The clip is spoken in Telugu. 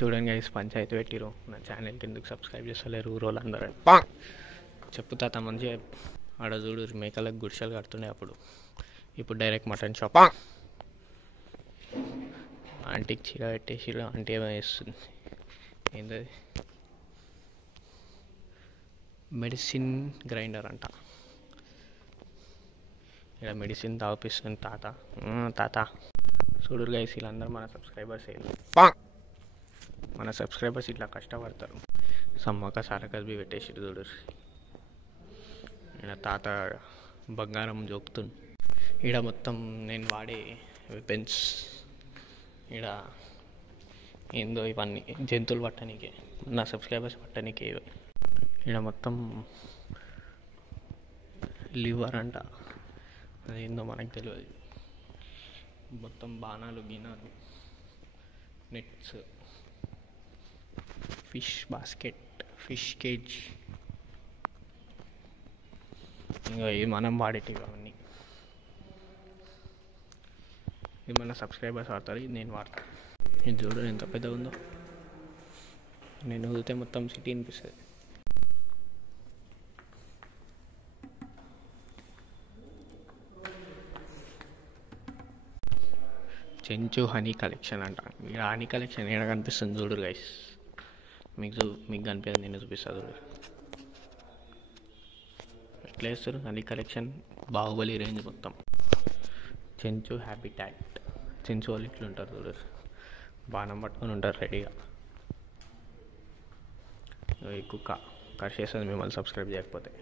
చూడండి గైస్, పంచాయతీ పెట్టిరు. నా ఛానల్కి ఎందుకు సబ్స్క్రైబ్ చేస్తలేరు ఊరోళ్ళు అందరూ చెప్పు తాత. మంచిగా ఆడ చూడు, మేకలకు గుడిసెలు కడుతుండే అప్పుడు. ఇప్పుడు డైరెక్ట్ మటన్ షాప్. ఆంటీకి చీర పెట్టేసి ఆంటీ ఏమో వేస్తుంది. ఏంటది? మెడిసిన్ గ్రైండర్ అంట. ఇక్కడ మెడిసిన్ తాగిపిస్తుంది తాత. తాత చూడు గైస్, వీళ్ళందరూ మన సబ్స్క్రైబర్స్. మన సబ్స్క్రైబర్స్ ఇట్లా కష్టపడతారు. సమ్మక్క సారకస్ బి పెట్టేసి చూడు. ఈడ తాత బంగారం జోకుతుంది. ఈడ మొత్తం నేను వాడే వెపన్స్. ఈడ ఏందో ఇవన్నీ జంతువులు పట్టనీకే, నా సబ్స్క్రైబర్స్ పట్టనీకే. ఈడ మొత్తం లివర్ అంట, అదేందో మనకు తెలియదు. మొత్తం బాణాలు గినాలు, nets, fish basket, fish cage. ఇంకా ఇది మనం వాడేటివి అవన్నీ. ఇది మన సబ్స్క్రైబర్స్ వాడతారు, ఇది నేను వాడతాను. ఇది చూడు ఎంత పెద్దగా ఉందో. నేను ఊదితే మొత్తం సిటీ అనిపిస్తుంది. చెంచు హనీ కలెక్షన్ అంట. ఇక్కడ హనీ కలెక్షన్ ఏడ కనిపిస్తుంది చూడు గైస్. మీకు కనిపిస్తుంది, నేను చూపిస్తా చూడు. ఎట్లా వేస్తారు హనీ కలెక్షన్? బాహుబలి రేంజ్ మొత్తం. చెంచు హ్యాబిటాట్. చెంచు వాళ్ళు ఇట్లా ఉంటారు చూడు, బాణం పట్టుకొని ఉంటారు రెడీగా. ఈ కుక్క కట్ చేస్తుంది మిమ్మల్ని సబ్స్క్రైబ్ చేయకపోతే.